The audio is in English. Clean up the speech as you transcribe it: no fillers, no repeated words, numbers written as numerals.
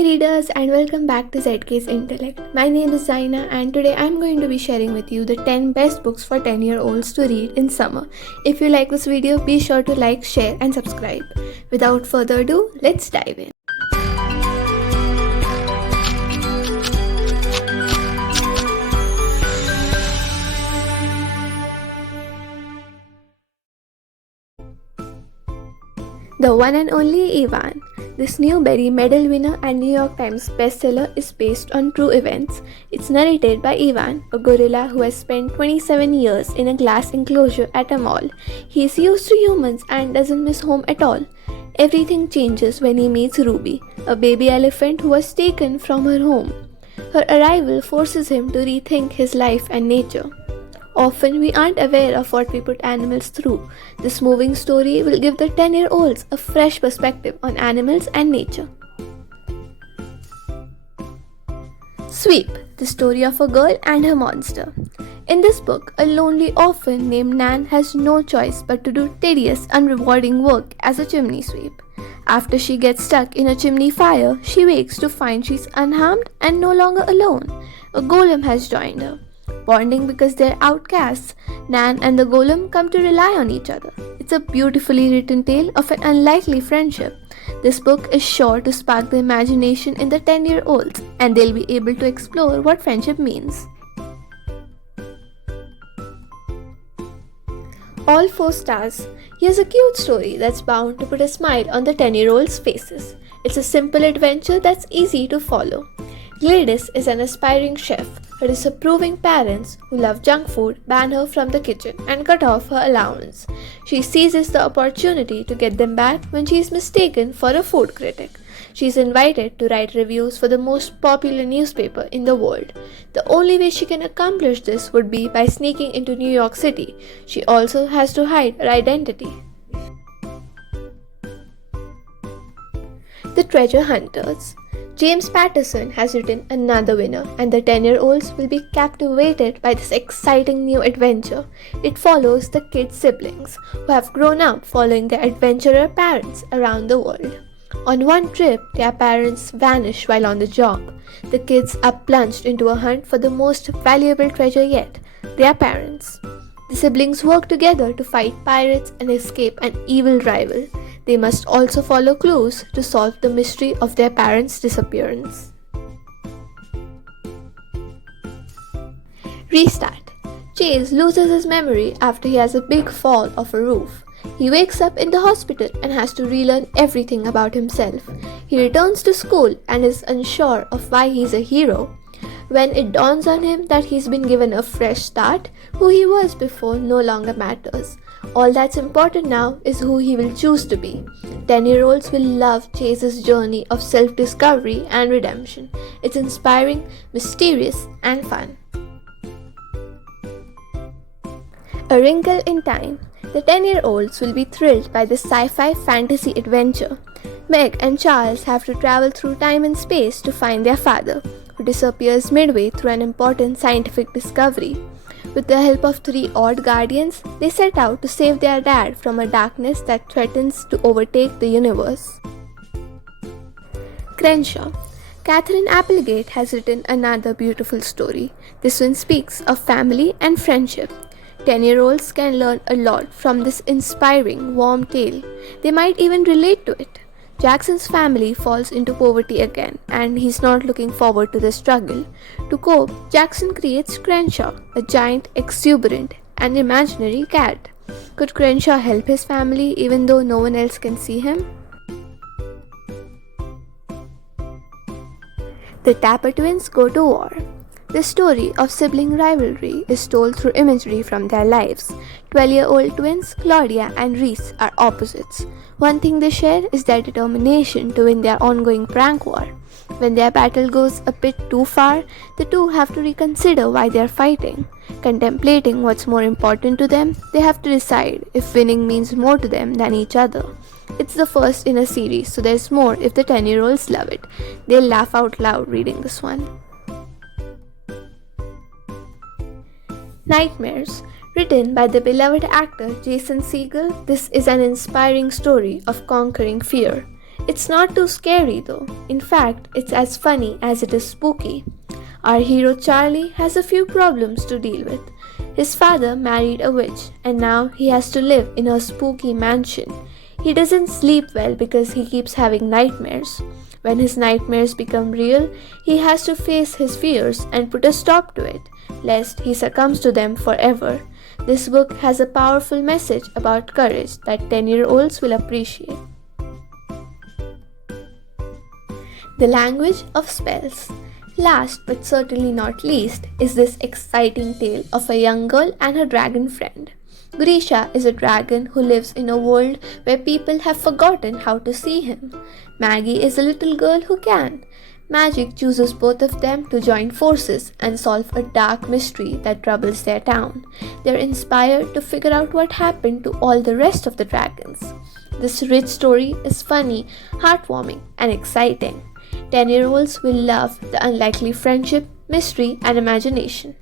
Hi readers and welcome back to ZK's Intellect. My name is Zaina and today I'm going to be sharing with you the 10 best books for 10-year-olds to read in summer. If you like this video, be sure to like, share and subscribe. Without further ado, let's dive in. The one and only Ivan. This Newbery Medal winner and New York Times bestseller is based on true events. It's narrated by Ivan, a gorilla who has spent 27 years in a glass enclosure at a mall. He is used to humans and doesn't miss home at all. Everything changes when he meets Ruby, a baby elephant who was taken from her home. Her arrival forces him to rethink his life and nature. Often we aren't aware of what we put animals through. This moving story will give the 10-year-olds a fresh perspective on animals and nature. Sweep, the story of a girl and her monster. In this book, a lonely orphan named Nan has no choice but to do tedious, unrewarding work as a chimney sweep. After she gets stuck in a chimney fire, she wakes to find she's unharmed and no longer alone. A golem has joined her. Bonding because they're outcasts, Nan and the golem come to rely on each other. It's a beautifully written tale of an unlikely friendship. This book is sure to spark the imagination in the 10-year-olds and they'll be able to explore what friendship means. All 4 stars. Here's a cute story that's bound to put a smile on the 10-year-olds' faces. It's a simple adventure that's easy to follow. Gladys is an aspiring chef. Her disapproving parents, who love junk food, ban her from the kitchen and cut off her allowance. She seizes the opportunity to get them back when she is mistaken for a food critic. She is invited to write reviews for the most popular newspaper in the world. The only way she can accomplish this would be by sneaking into New York City. She also has to hide her identity. The Treasure Hunters. James Patterson has written another winner and the 10-year-olds will be captivated by this exciting new adventure. It follows the kids' siblings who have grown up following their adventurer parents around the world. On one trip, their parents vanish while on the job. The kids are plunged into a hunt for the most valuable treasure yet, their parents. The siblings work together to fight pirates and escape an evil rival. They must also follow clues to solve the mystery of their parents' disappearance. Restart. Chase loses his memory after he has a big fall off a roof. He wakes up in the hospital and has to relearn everything about himself. He returns to school and is unsure of why he's a hero. When it dawns on him that he's been given a fresh start, who he was before no longer matters. All that's important now is who he will choose to be. 10-year-olds will love Chase's journey of self-discovery and redemption. It's inspiring, mysterious, and fun. A Wrinkle in Time. The 10-year-olds will be thrilled by this sci-fi fantasy adventure. Meg and Charles have to travel through time and space to find their father, who disappears midway through an important scientific discovery. With the help of 3 odd guardians, they set out to save their dad from a darkness that threatens to overtake the universe. Crenshaw. Catherine Applegate has written another beautiful story. This one speaks of family and friendship. 10-year-olds can learn a lot from this inspiring, warm tale. They might even relate to it. Jackson's family falls into poverty again, and he's not looking forward to the struggle. To cope, Jackson creates Crenshaw, a giant, exuberant, and imaginary cat. Could Crenshaw help his family even though no one else can see him? The Tapper twins go to war. The story of sibling rivalry is told through imagery from their lives. 12-year-old twins Claudia and Reese are opposites. One thing they share is their determination to win their ongoing prank war. When their battle goes a bit too far, the two have to reconsider why they are fighting. Contemplating what's more important to them, they have to decide if winning means more to them than each other. It's the first in a series, so there's more if the 10-year-olds love it. They'll laugh out loud reading this one. Nightmares. Written by the beloved actor Jason Segel, this is an inspiring story of conquering fear. It's not too scary though. In fact, it's as funny as it is spooky. Our hero Charlie has a few problems to deal with. His father married a witch and now he has to live in a spooky mansion. He doesn't sleep well because he keeps having nightmares. When his nightmares become real, he has to face his fears and put a stop to it, lest he succumbs to them forever. This book has a powerful message about courage that 10-year-olds will appreciate. The language of spells. Last but certainly not least is this exciting tale of a young girl and her dragon friend. Grisha is a dragon who lives in a world where people have forgotten how to see him. Maggie is a little girl who can. Magic chooses both of them to join forces and solve a dark mystery that troubles their town. They're inspired to figure out what happened to all the rest of the dragons. This rich story is funny, heartwarming, and exciting. 10-year-olds will love the unlikely friendship, mystery, and imagination.